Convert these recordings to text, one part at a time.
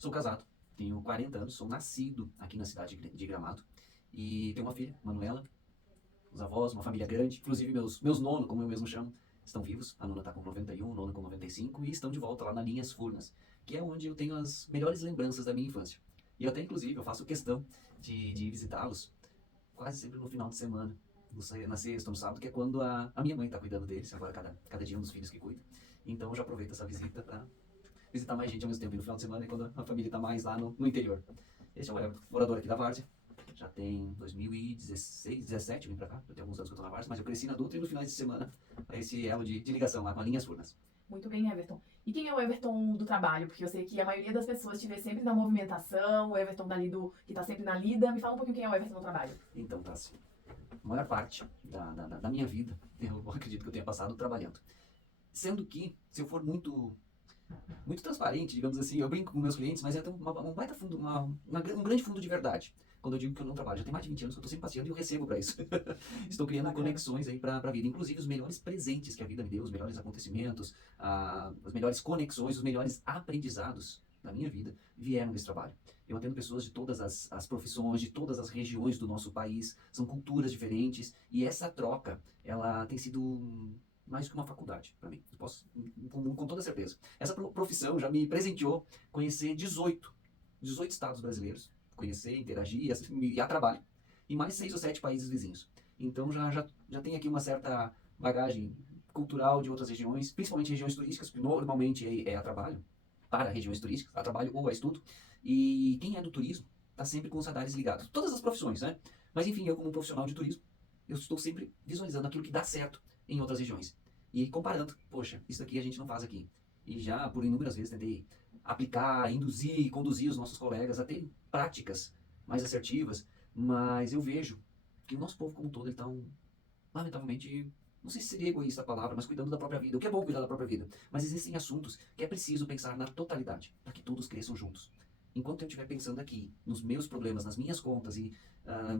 Sou casado, tenho 40 anos, sou nascido aqui na cidade de Gramado e tenho uma filha, Manuela, os avós, uma família grande, inclusive meus nono, como eu mesmo chamo, estão vivos. A nona está com 91, o nono com 95 e estão de volta lá na Linhas Furnas, que é onde eu tenho as melhores lembranças da minha infância. E até, inclusive, eu faço questão de visitá-los quase sempre no final de semana, na sexta, no sábado, que é quando a minha mãe está cuidando deles, agora cada dia é um dos filhos que cuida. Então eu já aproveito essa visita para visitar mais gente ao mesmo tempo. E no final de semana é quando a família está mais lá no interior. Esse é o Everton, morador aqui da Várzea. Já tem 2016, 17, vim pra cá. Já tem alguns anos que eu tô na Várzea, mas eu cresci na Dutra e no final de semana é esse elo de ligação lá com a Linhas Furnas. Muito bem, Everton. E quem é o Everton do trabalho? Porque eu sei que a maioria das pessoas te vê sempre na movimentação, o Everton dali que tá sempre na lida. Me fala um pouquinho quem é o Everton do trabalho. Então, tá assim. A maior parte da minha vida, eu acredito que eu tenha passado trabalhando. Sendo que, se eu for muito transparente, digamos assim, eu brinco com meus clientes, mas é um baita fundo, um grande fundo de verdade. Quando eu digo que eu não trabalho, já tem mais de 20 anos que eu estou sempre passeando e eu recebo para isso. Estou criando Bacana. conexões aí para a vida, inclusive os melhores presentes que a vida me deu, os melhores acontecimentos, as melhores conexões, os melhores aprendizados da minha vida vieram desse trabalho. Eu atendo pessoas de todas as profissões, de todas as regiões do nosso país, são culturas diferentes e essa troca, ela tem sido mais do que uma faculdade para mim, posso, com toda certeza. Essa profissão já me presenteou conhecer 18 estados brasileiros, conhecer, interagir e a trabalho, e mais 6 ou 7 países vizinhos. Então já tem aqui uma certa bagagem cultural de outras regiões, principalmente regiões turísticas, que normalmente é a trabalho, para regiões turísticas, a trabalho ou a estudo, e quem é do turismo está sempre com os radares ligados. Todas as profissões, né? Mas enfim, eu como profissional de turismo, eu estou sempre visualizando aquilo que dá certo em outras regiões. E comparando, poxa, isso aqui a gente não faz aqui. E já por inúmeras vezes tentei aplicar, induzir, conduzir os nossos colegas a ter práticas mais assertivas, mas eu vejo que o nosso povo como um todo, ele está, lamentavelmente, não sei se seria egoísta a palavra, mas cuidando da própria vida. O que é bom cuidar da própria vida. Mas existem assuntos que é preciso pensar na totalidade, para que todos cresçam juntos. Enquanto eu estiver pensando aqui nos meus problemas, nas minhas contas e,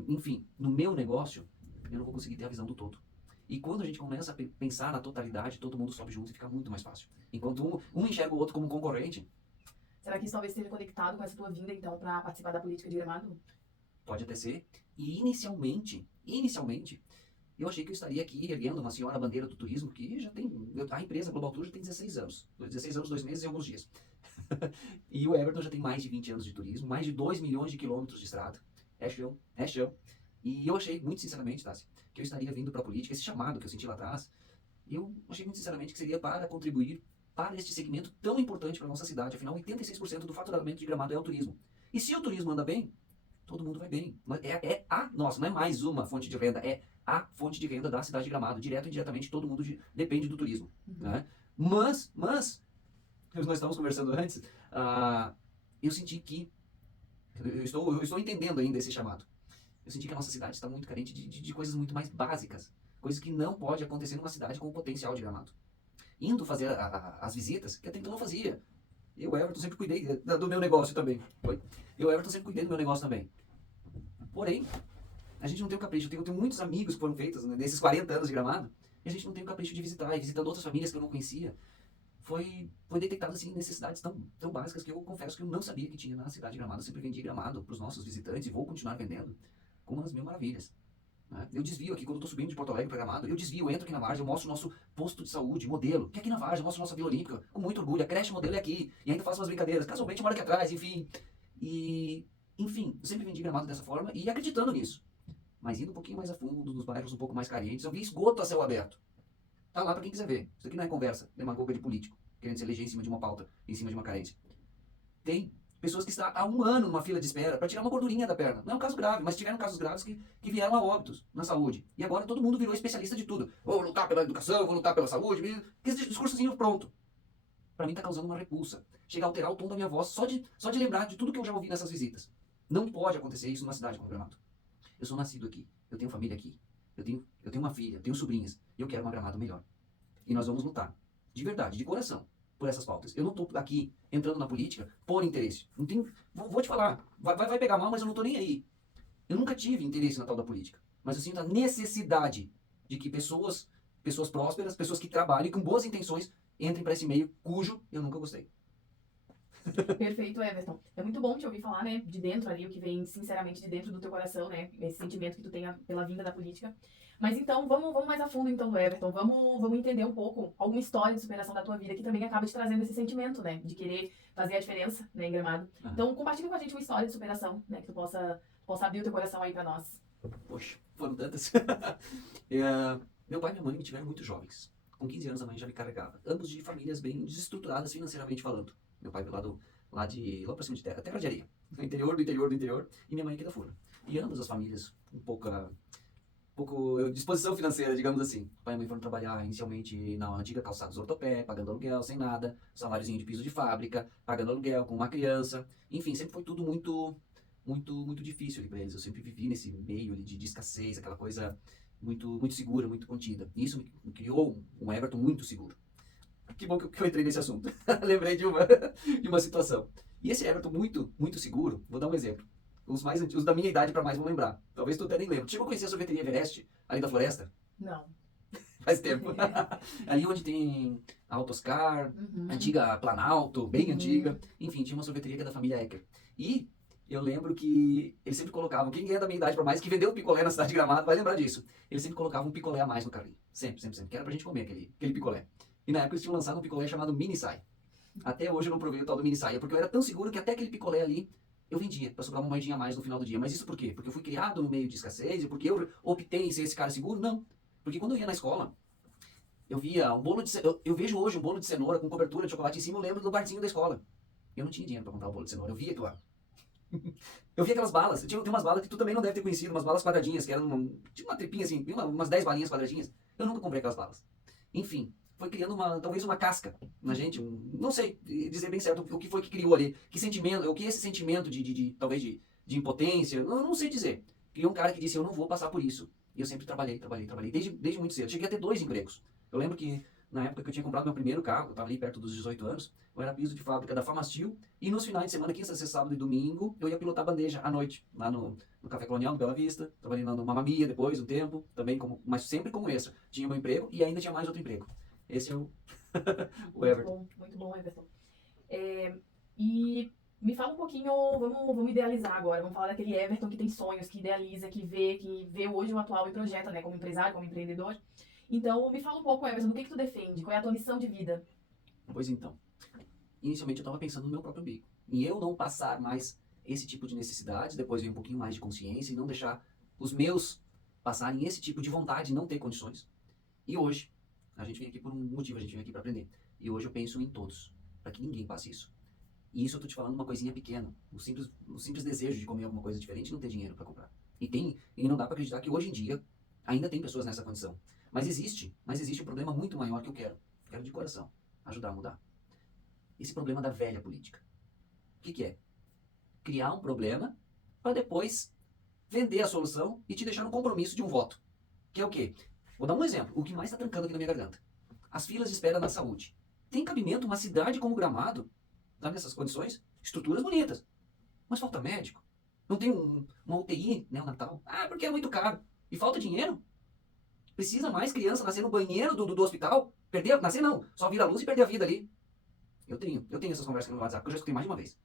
enfim, no meu negócio, eu não vou conseguir ter a visão do todo. E quando a gente começa a pensar na totalidade, todo mundo sobe junto e fica muito mais fácil. Enquanto um enxerga o outro como concorrente, Será que isso talvez esteja conectado com essa tua vinda, então, para participar da política de Gramado? pode até ser. E inicialmente, eu achei que eu estaria aqui erguendo uma senhora bandeira do turismo que já tem, a empresa Global Tour já tem 16 anos. 16 anos, 2 meses e alguns dias. E o Everton já tem mais de 20 anos de turismo, mais de 2 milhões de quilômetros de estrada. É chão, é chão. E eu achei, muito sinceramente, Tassi, que eu estaria vindo para a política, esse chamado que eu senti lá atrás, eu achei muito sinceramente que seria para contribuir para este segmento tão importante para a nossa cidade. Afinal, 86% do faturamento de Gramado é o turismo. E se o turismo anda bem, todo mundo vai bem. Nossa, não é mais uma fonte de renda, é a fonte de renda da cidade de Gramado. Direto e indiretamente, todo mundo depende do turismo. Né? Mas, nós estávamos conversando antes, eu senti que, eu estou entendendo ainda esse chamado. Eu senti que a nossa cidade está muito carente de coisas muito mais básicas. Coisas que não pode acontecer numa cidade com o potencial de Gramado. Indo fazer as visitas, que até então eu não fazia. Eu, Everton, sempre cuidei do meu negócio também. Eu, Everton, sempre cuidei do meu negócio também. Porém, a gente não tem o capricho. Eu tenho muitos amigos que foram feitos nesses 40 anos de Gramado, e a gente não tem o capricho de visitar. E visitando outras famílias que eu não conhecia, foi detectado assim necessidades tão básicas que eu confesso que eu não sabia que tinha na cidade de Gramado. Eu sempre vendi Gramado para os nossos visitantes e vou continuar vendendo com umas mil maravilhas. Né? Eu desvio aqui, quando eu estou subindo de Porto Alegre para Gramado, eu desvio, eu entro aqui na Várzea, eu mostro o nosso posto de saúde, modelo, que é aqui na Várzea, eu mostro a nossa Vila Olímpica, com muito orgulho, a creche modelo é aqui, e ainda faço umas brincadeiras, casualmente eu moro aqui atrás, enfim. E, enfim, eu sempre vendi Gramado dessa forma e acreditando nisso. Mas indo um pouquinho mais a fundo, nos bairros um pouco mais carentes, eu vi esgoto a céu aberto. Tá lá para quem quiser ver. Isso aqui não é conversa demagoga de político, querendo se eleger em cima de uma pauta, em cima de uma carência. Tem pessoas que estão há um ano numa fila de espera para tirar uma gordurinha da perna. Não é um caso grave, mas tiveram casos graves que vieram a óbitos na saúde. E agora todo mundo virou especialista de tudo. Vou lutar pela educação, vou lutar pela saúde. Esse discursozinho pronto. Para mim tá causando uma repulsa. Chega a alterar o tom da minha voz só de lembrar de tudo que eu já ouvi nessas visitas. Não pode acontecer isso numa cidade como Gramado. Eu sou nascido aqui, eu tenho família aqui, eu tenho uma filha, eu tenho sobrinhas, e eu quero uma Gramado melhor. E nós vamos lutar, de verdade, de coração, por essas pautas. Eu não estou aqui entrando na política por interesse. Não tenho, vou te falar, vai pegar mal, mas eu não estou nem aí. Eu nunca tive interesse na tal da política. Mas eu sinto a necessidade de que pessoas prósperas, pessoas que trabalhem com boas intenções, entrem para esse meio cujo eu nunca gostei. Perfeito, Everton. É muito bom te ouvir falar, né, de dentro ali, o que vem sinceramente de dentro do teu coração, né, esse sentimento que tu tem pela vinda da política. Mas então, vamos mais a fundo então do Everton, vamos entender um pouco alguma história de superação da tua vida que também acaba te trazendo esse sentimento, né, de querer fazer a diferença, né, em Gramado. Aham. Então, compartilha com a gente uma história de superação, né, que tu possa abrir o teu coração aí pra nós. Poxa, foram tantas. Meu pai e minha mãe me tiveram muito jovens. Com 15 anos a mãe já me carregava. Ambos de famílias bem desestruturadas financeiramente falando. Meu pai lá lá pra cima de terra de areia. No interior do interior do interior. E minha mãe aqui da Fura. E ambas as famílias pouco disposição financeira, digamos assim. O pai e a mãe foram trabalhar inicialmente na antiga calçados ortopé, pagando aluguel sem nada, saláriozinho de piso de fábrica, pagando aluguel com uma criança. Enfim, sempre foi tudo muito difícil ali pra eles. Eu sempre vivi nesse meio ali de escassez, aquela coisa muito segura, muito contida. E isso me criou um Everton muito seguro. Que bom que eu entrei nesse assunto. Lembrei de uma situação. E esse Everton muito seguro, vou dar um exemplo. Os mais antigos, os da minha idade para mais vão lembrar. Talvez tu até nem lembre. Chegou a conhecer a sorveteria Everest, ali da floresta? Não. Faz tempo. Ali onde tem a Autoscar, Uhum. antiga Planalto, bem Uhum. antiga. Enfim, tinha uma sorveteria que é da família Ecker. E eu lembro que eles sempre colocavam, quem é da minha idade para mais, que vendeu picolé na cidade de Gramado, vai lembrar disso. Eles sempre colocavam um picolé a mais no carrinho. Sempre. Que era pra gente comer aquele picolé. E na época eles tinham lançado um picolé chamado Mini Sai. Até hoje eu não provei o tal do Mini Saia, porque eu era tão seguro que até aquele picolé ali eu vendia, pra sobrar uma moedinha a mais no final do dia. Mas isso por quê? Porque eu fui criado no meio de escassez, e porque eu optei em ser esse cara seguro? Não. Porque quando eu ia na escola, eu via um bolo de cenoura, eu vejo hoje um bolo de cenoura com cobertura de chocolate em cima, eu lembro do barzinho da escola. Eu não tinha dinheiro pra comprar um bolo de cenoura, eu via aquilo lá. Eu via aquelas balas, tem umas balas que tu também não deve ter conhecido, umas balas quadradinhas, que eram tinha uma tripinha assim, umas 10 balinhas quadradinhas. Eu nunca comprei aquelas balas. Enfim, foi criando talvez uma casca na gente, não sei dizer bem certo o que foi que criou ali, que sentimento, o que esse sentimento talvez de impotência, eu não sei dizer. Criou um cara que disse, eu não vou passar por isso. E eu sempre trabalhei, desde muito cedo. Cheguei a ter 2 empregos. Eu lembro que na época que eu tinha comprado meu primeiro carro, eu estava ali perto dos 18 anos, eu era piso de fábrica da Famastil, e nos finais de semana, quinta, sexta, sábado e domingo, eu ia pilotar bandeja à noite, lá no Café Colonial, no Bela Vista, trabalhei no Mamma Mia depois, um tempo, também mas sempre como extra. Tinha meu emprego e ainda tinha mais outro emprego. Esse é o Everton. Muito bom, Everton. E me fala um pouquinho, vamos idealizar agora, vamos falar daquele Everton que tem sonhos, que idealiza, que vê hoje o atual e projeta, né, como empresário, como empreendedor. Então, me fala um pouco, Everton, do que tu defende? Qual é a tua missão de vida? Pois então, inicialmente eu estava pensando no meu próprio umbigo, em eu não passar mais esse tipo de necessidade, depois veio um pouquinho mais de consciência e não deixar os meus passarem esse tipo de vontade, não ter condições. E hoje, a gente vem aqui por um motivo, a gente vem aqui para aprender. E hoje eu penso em todos, para que ninguém passe isso. E isso eu tô te falando uma coisinha pequena, o simples desejo de comer alguma coisa diferente e não ter dinheiro para comprar. E não dá para acreditar que hoje em dia ainda tem pessoas nessa condição. Mas existe um problema muito maior que eu quero de coração ajudar a mudar. Esse problema da velha política. O que é? Criar um problema para depois vender a solução e te deixar no compromisso de um voto. Que é o quê? Vou dar um exemplo. O que mais está trancando aqui na minha garganta. As filas de espera na saúde. Tem cabimento uma cidade como Gramado, tá nessas condições? Estruturas bonitas. Mas falta médico. Não tem uma UTI neonatal. Ah, porque é muito caro. E falta dinheiro? Precisa mais criança nascer no banheiro do hospital? Nascer não, só vir à luz e perder a vida ali. Eu tenho essas conversas no WhatsApp, que eu já escutei mais de uma vez.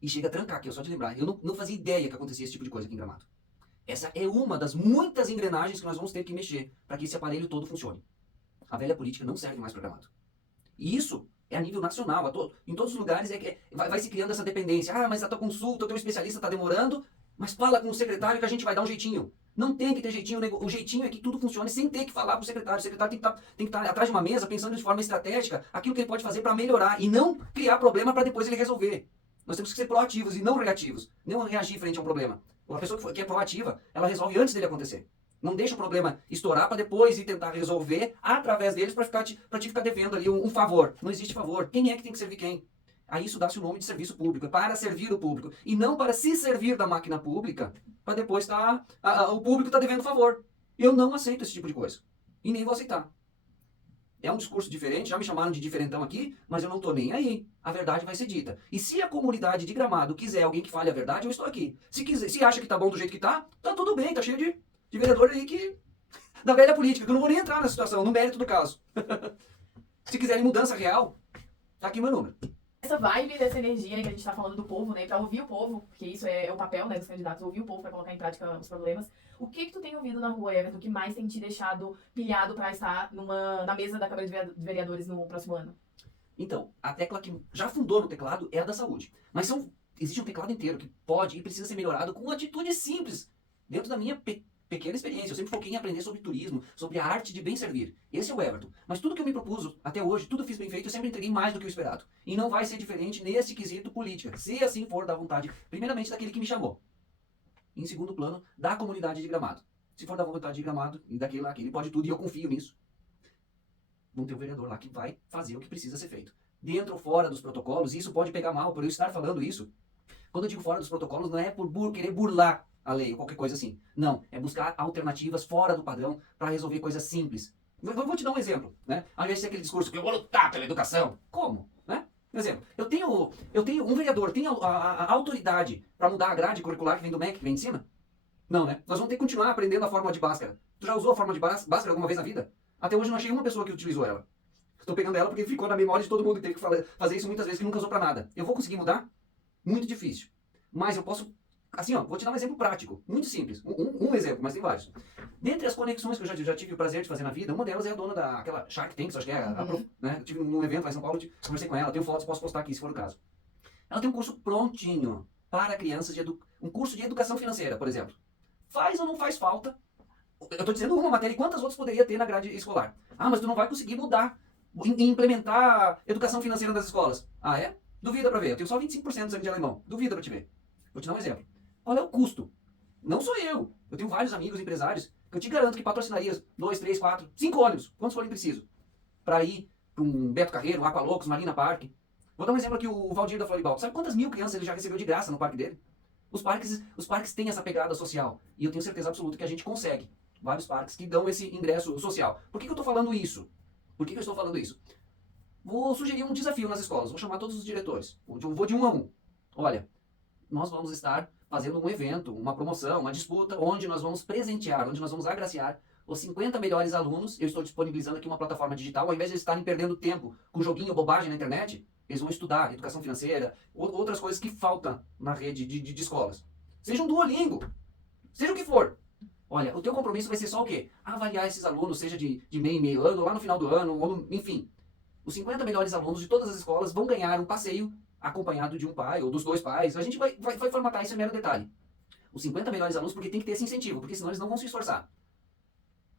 E chega a trancar aqui, eu só te lembrar. Eu não fazia ideia que acontecia esse tipo de coisa aqui em Gramado. Essa é uma das muitas engrenagens que nós vamos ter que mexer para que esse aparelho todo funcione. A velha política não serve mais para Gramado. E isso é a nível nacional, em todos os lugares vai se criando essa dependência. Ah, mas a tua consulta, o teu especialista está demorando, mas fala com o secretário que a gente vai dar um jeitinho. Não tem que ter jeitinho, o jeitinho é que tudo funcione sem ter que falar pro secretário. O secretário tem que estar atrás de uma mesa pensando de forma estratégica aquilo que ele pode fazer para melhorar e não criar problema para depois ele resolver. Nós temos que ser proativos e não reativos, não reagir frente a um problema. Uma pessoa que é proativa, ela resolve antes dele acontecer. Não deixa o problema estourar para depois ir tentar resolver através deles para te ficar devendo ali um favor. Não existe favor. Quem é que tem que servir quem? A isso dá-se o nome de serviço público, é para servir o público. E não para se servir da máquina pública, para depois o público está devendo favor. Eu não aceito esse tipo de coisa. E nem vou aceitar. É um discurso diferente, já me chamaram de diferentão aqui, mas eu não estou nem aí. A verdade vai ser dita. E se a comunidade de Gramado quiser alguém que fale a verdade, eu estou aqui. Se acha que tá bom do jeito que tá tudo bem, tá cheio de vereador aí da velha política, que eu não vou nem entrar na situação, no mérito do caso. Se quiserem mudança real, tá aqui meu número. Essa vibe, dessa energia, né, que a gente tá falando do povo, né, pra ouvir o povo, porque isso é o papel, né, dos candidatos, ouvir o povo pra colocar em prática os problemas. O que tu tem ouvido na rua, Everton, que mais tem te deixado pilhado pra estar na mesa da Câmara de Vereadores no próximo ano? Então, a tecla que já fundou no teclado é a da saúde. Mas existe um teclado inteiro que pode e precisa ser melhorado com atitudes simples. Dentro da minha pequena experiência, eu sempre foquei em aprender sobre turismo, sobre a arte de bem servir. Esse é o Everton. Mas tudo que eu me propus até hoje, tudo fiz bem feito, eu sempre entreguei mais do que o esperado. E não vai ser diferente nesse quesito política, se assim for da vontade, primeiramente daquele que me chamou. Em segundo plano, da comunidade de Gramado. Se for da vontade de Gramado e daquele lá que ele pode tudo e eu confio nisso, vão ter um vereador lá que vai fazer o que precisa ser feito. Dentro ou fora dos protocolos, e isso pode pegar mal por eu estar falando isso. Quando eu digo fora dos protocolos, não é por querer burlar a lei ou qualquer coisa assim. Não, é buscar alternativas fora do padrão para resolver coisas simples. Vou te dar um exemplo, né? Ao invés de ser aquele discurso que eu vou lutar pela educação, como? Né? Por exemplo, eu tenho um vereador, tem a autoridade para mudar a grade curricular que vem do MEC, que vem de cima? Não, né? Nós vamos ter que continuar aprendendo a fórmula de Bhaskara. Tu já usou a fórmula de Bhaskara alguma vez na vida? Até hoje eu não achei uma pessoa que utilizou ela. Estou pegando ela porque ficou na memória de todo mundo que teve que fazer isso muitas vezes que nunca usou para nada. Eu vou conseguir mudar? Muito difícil. Mas eu posso, assim, ó, vou te dar um exemplo prático, muito simples. Um exemplo, mas tem vários. Dentre as conexões que eu já tive o prazer de fazer na vida, uma delas é a dona daquela Shark Tanks, acho que é né? Eu tive num evento lá em São Paulo, conversei com ela, tenho fotos, posso postar aqui se for o caso. Ela tem um curso prontinho para crianças, um curso de educação financeira, por exemplo. Faz ou não faz falta? Eu estou dizendo uma matéria e quantas outras poderia ter na grade escolar? Ah, mas tu não vai conseguir mudar e implementar educação financeira nas escolas. Ah, é? Duvida pra ver. Eu tenho só 25% de alemão. Duvida pra te ver. Vou te dar um exemplo. Qual é o custo? Não sou eu. Eu tenho vários amigos empresários que eu te garanto que patrocinarias 2, 3, 4, 5 ônibus, quantos forem preciso, para ir para um Beto Carreiro, um Aqualocos, Marina Park. Vou dar um exemplo aqui, o Valdir da Floribal. Sabe quantas mil crianças ele já recebeu de graça no parque dele? Os parques têm essa pegada social. E eu tenho certeza absoluta que a gente consegue. Vários parques que dão esse ingresso social. Por que eu estou falando isso? Por que eu estou falando isso? Vou sugerir um desafio nas escolas. Vou chamar todos os diretores. Vou de um a um. Olha, nós vamos estar fazendo um evento, uma promoção, uma disputa, onde nós vamos presentear, onde nós vamos agraciar os 50 melhores alunos. Eu estou disponibilizando aqui uma plataforma digital. Ao invés de eles estarem perdendo tempo com joguinho, bobagem na internet, eles vão estudar educação financeira, outras coisas que faltam na rede de escolas. Seja um Duolingo, seja o que for. Olha, o teu compromisso vai ser só o quê? Avaliar esses alunos, seja de meio em meio ano, lá no final do ano, ou enfim. Os 50 melhores alunos de todas as escolas vão ganhar um passeio acompanhado de um pai ou dos dois pais. A gente vai formatar isso, é mero detalhe. Os 50 melhores alunos, porque tem que ter esse incentivo, porque senão eles não vão se esforçar.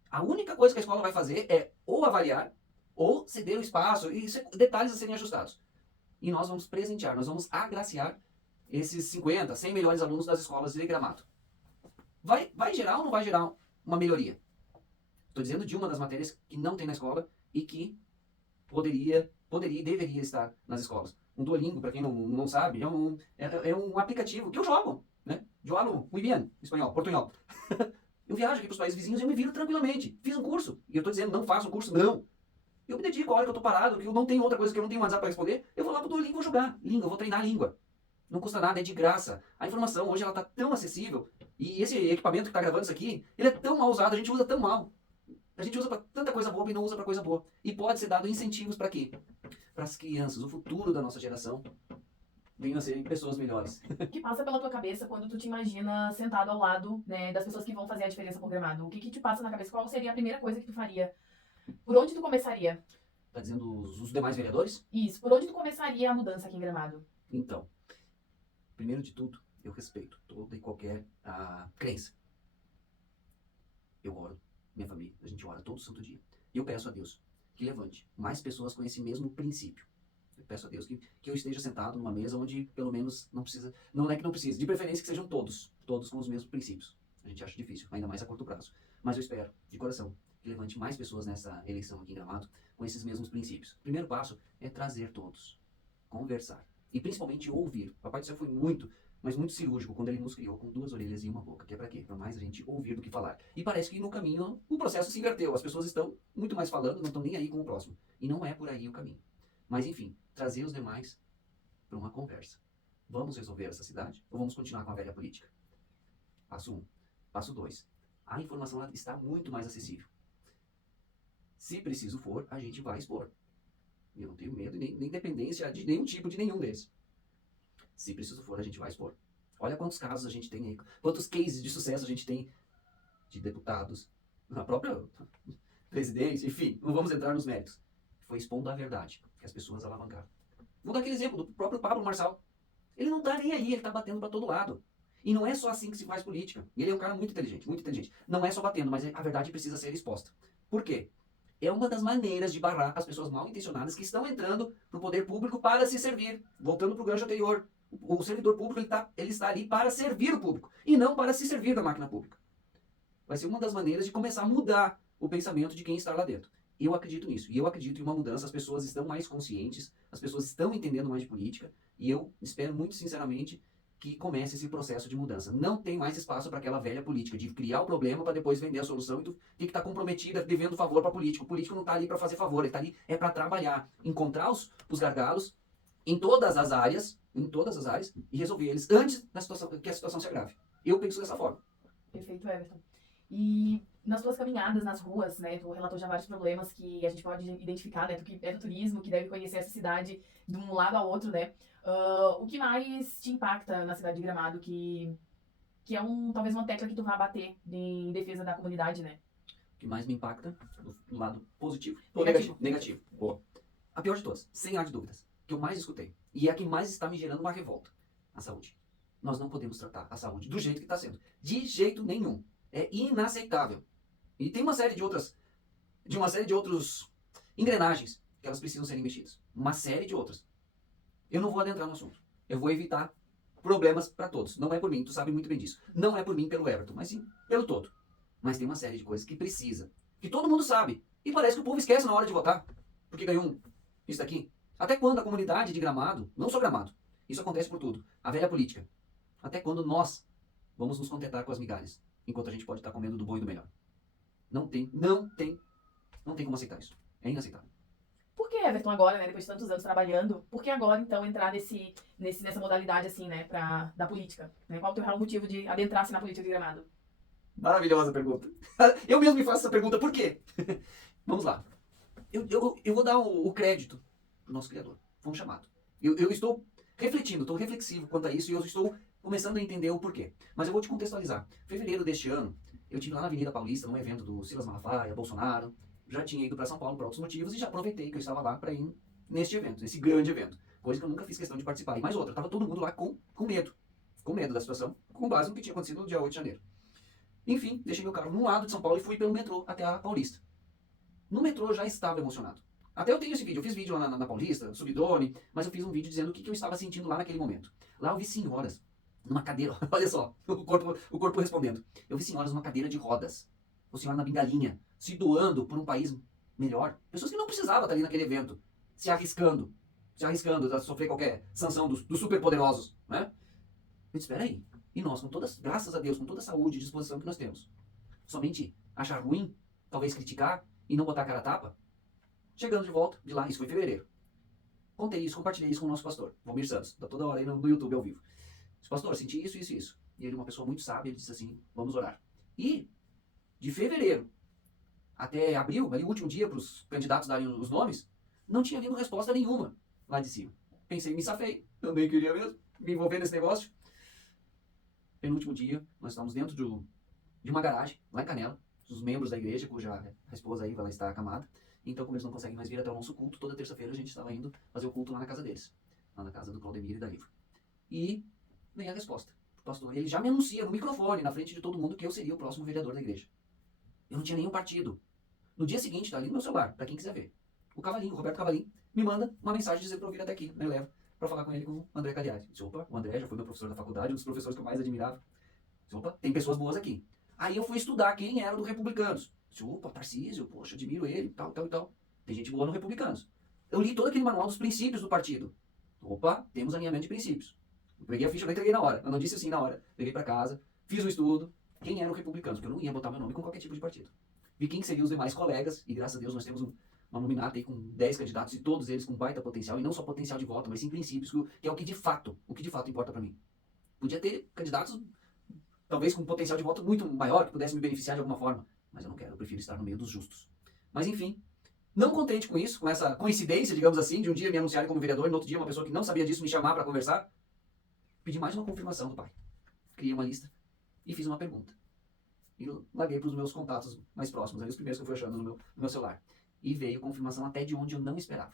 A única coisa que a escola vai fazer é ou avaliar, ou ceder o espaço, e detalhes a serem ajustados. E nós vamos presentear, nós vamos agraciar esses 50, 100 melhores alunos das escolas de Gramado. Vai gerar ou não vai gerar uma melhoria? Estou dizendo de uma das matérias que não tem na escola e que poderia e deveria estar nas escolas. Um Duolingo, para quem não sabe, é um aplicativo que eu jogo, né? Jogo muy bien, espanhol, portunhol. Eu viajo aqui para os países vizinhos e eu me viro tranquilamente. Fiz um curso. E eu estou dizendo, não faço um curso, não. Eu me dedico a hora que eu estou parado, que eu não tenho outra coisa, que eu não tenho WhatsApp para responder, eu vou lá pro Duolingo e vou jogar. Língua, eu vou treinar a língua. Não custa nada, é de graça. A informação hoje ela está tão acessível. E esse equipamento que está gravando isso aqui, ele é tão mal usado, a gente usa tão mal. A gente usa para tanta coisa boa e não usa para coisa boa. E pode ser dado incentivos para quê? Para as crianças, o futuro da nossa geração, venham a ser pessoas melhores. O que passa pela tua cabeça quando tu te imagina sentado ao lado, né, das pessoas que vão fazer a diferença por Gramado? O que te passa na cabeça? Qual seria a primeira coisa que tu faria? Por onde tu começaria? Tá dizendo os demais vereadores? Isso. Por onde tu começaria a mudança aqui em Gramado? Então, primeiro de tudo, eu respeito toda e qualquer crença. Eu oro, minha família, a gente ora todo santo dia. E eu peço a Deus que levante mais pessoas com esse mesmo princípio. Eu peço a Deus que eu esteja sentado numa mesa onde pelo menos não precisa, não é que não precise, de preferência que sejam todos com os mesmos princípios. A gente acha difícil, ainda mais a curto prazo. Mas eu espero, de coração, que levante mais pessoas nessa eleição aqui em Gramado com esses mesmos princípios. O primeiro passo é trazer todos, conversar e principalmente ouvir. Papai do Céu foi muito cirúrgico quando ele nos criou com 2 orelhas e 1 boca. Que é pra quê? Pra mais a gente ouvir do que falar. E parece que no caminho o processo se inverteu. As pessoas estão muito mais falando, não estão nem aí com o próximo. E não é por aí o caminho. Mas enfim, trazer os demais para uma conversa. Vamos resolver essa cidade ou vamos continuar com a velha política? Passo 1. Passo 2. A informação está muito mais acessível. Se preciso for, a gente vai expor. E eu não tenho medo nem dependência de nenhum tipo de nenhum deles. Se preciso for, a gente vai expor. Olha quantos casos a gente tem aí, quantos cases de sucesso a gente tem de deputados, na própria presidência, enfim, não vamos entrar nos méritos. Foi expondo a verdade que as pessoas alavancaram. Vou dar aquele exemplo do próprio Pablo Marçal. Ele não tá nem aí, ele tá batendo para todo lado. E não é só assim que se faz política. Ele é um cara muito inteligente, muito inteligente. Não é só batendo, mas a verdade precisa ser exposta. Por quê? É uma das maneiras de barrar as pessoas mal intencionadas que estão entrando para o poder público para se servir. Voltando para o gancho anterior. O servidor público ele está ali para servir o público e não para se servir da máquina pública. Vai ser uma das maneiras de começar a mudar o pensamento de quem está lá dentro. Eu acredito nisso. E eu acredito em uma mudança. As pessoas estão mais conscientes, as pessoas estão entendendo mais de política. E eu espero muito sinceramente que comece esse processo de mudança. Não tem mais espaço para aquela velha política de criar o problema para depois vender a solução e tu tem que estar comprometida devendo favor para político. O político não está ali para fazer favor, ele está ali para trabalhar, encontrar os gargalos em todas as áreas e resolver eles antes da situação, que a situação se agrave. Eu penso dessa forma. Perfeito, Everton. E nas tuas caminhadas nas ruas, né, tu relatou já vários problemas que a gente pode identificar, né, tu que é do turismo, que deve conhecer essa cidade de um lado ao outro, né, o que mais te impacta na cidade de Gramado, que é talvez uma tecla que tu vá bater em defesa da comunidade, né? O que mais me impacta do lado positivo ou Negativo. negativo. Boa. A pior de todas, sem ar de dúvidas, que eu mais escutei, e é a que mais está me gerando uma revolta, a saúde. Nós não podemos tratar a saúde do jeito que está sendo. De jeito nenhum. É inaceitável. E tem uma série de outros engrenagens que elas precisam serem mexidas. Uma série de outras. Eu não vou adentrar no assunto. Eu vou evitar problemas para todos. Não é por mim, tu sabe muito bem disso. Não é por mim, pelo Everton, mas sim pelo todo. Mas tem uma série de coisas que precisa. Que todo mundo sabe. E parece que o povo esquece na hora de votar. Porque ganhou isso daqui. Até quando a comunidade de Gramado, não só Gramado, isso acontece por tudo. A velha política. Até quando nós vamos nos contentar com as migalhas, enquanto a gente pode estar comendo do bom e do melhor. Não tem como aceitar isso. É inaceitável. Por que, Everton, agora, né, depois de tantos anos trabalhando, por que agora, então, entrar nessa modalidade, assim, né, da política? Né? Qual o teu real motivo de adentrar-se na política de Gramado? Maravilhosa pergunta. Eu mesmo me faço essa pergunta, por quê? Vamos lá. Eu vou dar o crédito pro nosso Criador. Foi um chamado. Eu estou refletindo, estou reflexivo quanto a isso e eu estou começando a entender o porquê. Mas eu vou te contextualizar. Fevereiro deste ano, eu estive lá na Avenida Paulista, num evento do Silas Malafaia, Bolsonaro. Já tinha ido para São Paulo por outros motivos e já aproveitei que eu estava lá para ir neste evento, nesse grande evento. Coisa que eu nunca fiz questão de participar. E mais outra, estava todo mundo lá com medo. Com medo da situação, com base no que tinha acontecido no dia 8 de janeiro. Enfim, deixei meu carro num lado de São Paulo e fui pelo metrô até a Paulista. No metrô eu já estava emocionado. Até eu tenho esse vídeo, eu fiz vídeo lá na Paulista, subi drone, mas eu fiz um vídeo dizendo o que eu estava sentindo lá naquele momento. Lá eu vi senhoras numa cadeira, olha só, o corpo respondendo. Eu vi senhoras numa cadeira de rodas, o senhor na bengalinha, se doando por um país melhor. Pessoas que não precisavam estar ali naquele evento, se arriscando a sofrer qualquer sanção dos superpoderosos, né? Eu disse, espera aí, e nós, graças a Deus, com toda a saúde e disposição que nós temos, somente achar ruim, talvez criticar e não botar a cara a tapa? Chegando de volta de lá, isso foi em fevereiro. Contei isso, compartilhei isso com o nosso pastor, Valmir Santos, tá toda hora aí no YouTube ao vivo. Disse, pastor, senti isso. E ele, uma pessoa muito sábia, ele disse assim, vamos orar. E, de fevereiro até abril, ali o último dia para os candidatos darem os nomes, não tinha vindo resposta nenhuma lá de cima. Pensei, me safei, eu nem queria mesmo me envolver nesse negócio. Penúltimo dia, nós estávamos dentro de uma garagem, lá em Canela, os membros da igreja, cuja a esposa aí vai estar acamada. Então, como eles não conseguem mais vir até o nosso culto, toda terça-feira a gente estava indo fazer o culto lá na casa deles. Lá na casa do Claudemir e da Ivo. E vem a resposta. O pastor, ele já me anuncia no microfone, na frente de todo mundo, que eu seria o próximo vereador da igreja. Eu não tinha nenhum partido. No dia seguinte, tá ali no meu celular, pra quem quiser ver. O Roberto Cavalim, me manda uma mensagem dizendo pra eu vir até aqui, né, leva, pra falar com ele, com o André Cagliari. Disse, opa, o André já foi meu professor da faculdade, um dos professores que eu mais admirava. Disse, opa, tem pessoas boas aqui. Aí eu fui estudar quem era do Republicanos. Disse, opa, Tarcísio, poxa, admiro ele, tal. Tem gente boa no Republicanos. Eu li todo aquele manual dos princípios do partido. Opa, temos alinhamento de princípios. Eu peguei a ficha, eu não entreguei na hora. Eu não disse assim na hora. Peguei pra casa, fiz o estudo. Quem eram Republicanos? Porque eu não ia botar meu nome com qualquer tipo de partido. Vi quem seriam os demais colegas, e graças a Deus nós temos uma nominata aí com 10 candidatos, e todos eles com baita potencial, e não só potencial de voto, mas sim princípios, que é o que de fato importa pra mim. Podia ter candidatos, talvez com potencial de voto muito maior, que pudesse me beneficiar de alguma forma, mas eu não quero, eu prefiro estar no meio dos justos. Mas enfim, Não contente com isso, com essa coincidência, digamos assim, de um dia me anunciarem como vereador e no outro dia uma pessoa que não sabia disso me chamar para conversar, pedi mais uma confirmação do pai. Criei uma lista e fiz uma pergunta. E larguei para os meus contatos mais próximos, ali os primeiros que eu fui achando no meu celular. E veio confirmação até de onde eu não esperava.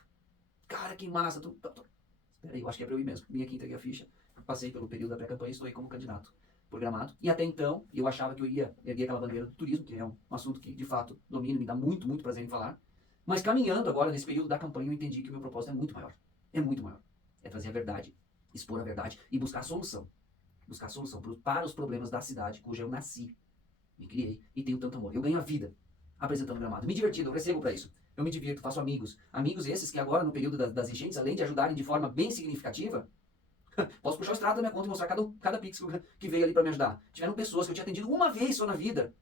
Cara, que massa! Espera aí, eu acho que é para eu ir mesmo. Vim aqui, entreguei a ficha, passei pelo período da pré-campanha e estou aí como candidato programado. E até então, eu achava que eu ia erguer aquela bandeira do turismo, que é um assunto que, de fato, domino, me dá muito, muito prazer em falar. Mas caminhando agora, nesse período da campanha, eu entendi que o meu propósito é muito maior. É muito maior. É trazer a verdade, expor a verdade e buscar a solução. Buscar a solução para os problemas da cidade cuja eu nasci, me criei e tenho tanto amor. Eu ganho a vida apresentando Gramado. Me divertindo, eu recebo para isso. Eu me divirto, faço amigos. Amigos esses que agora, no período das enchentes, além de ajudarem de forma bem significativa, posso puxar o extrato da minha conta e mostrar cada pix que veio ali para me ajudar. Tiveram pessoas que eu tinha atendido uma vez só na vida.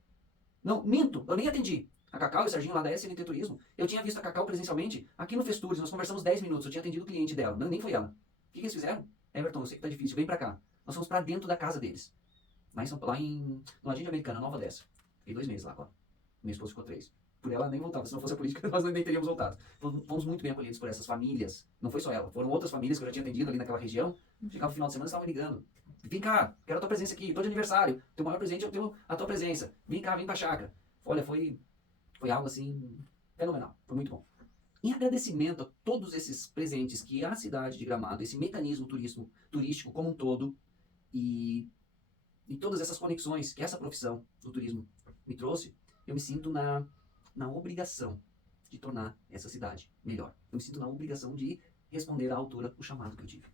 Não, minto, eu nem atendi. A Cacau e o Serginho lá da SNT Turismo. Eu tinha visto a Cacau presencialmente aqui no Festures, nós conversamos 10 minutos, eu tinha atendido o cliente dela, nem foi ela. O que eles fizeram? Everton, eu sei que tá difícil, vem pra cá. Nós fomos pra dentro da casa deles. Lá no Jardim Americana, Nova Odessa. Fiquei 2 meses lá, claro. Minha esposa ficou 3. Por ela nem voltava, se não fosse a política nós nem teríamos voltado. Fomos muito bem acolhidos por essas famílias. Não foi só ela, foram outras famílias que eu já tinha atendido ali naquela região. Chegava no final de semana e estavam me ligando. Vem cá, quero a tua presença aqui, tô de aniversário. Teu maior presente eu tenho a tua presença. Vem cá, vem pra chácara. Olha, foi algo assim fenomenal, foi muito bom. Em agradecimento a todos esses presentes que a cidade de Gramado, esse mecanismo turístico como um todo, e todas essas conexões que essa profissão do turismo me trouxe, eu me sinto na obrigação de tornar essa cidade melhor. Eu me sinto na obrigação de responder à altura o chamado que eu tive.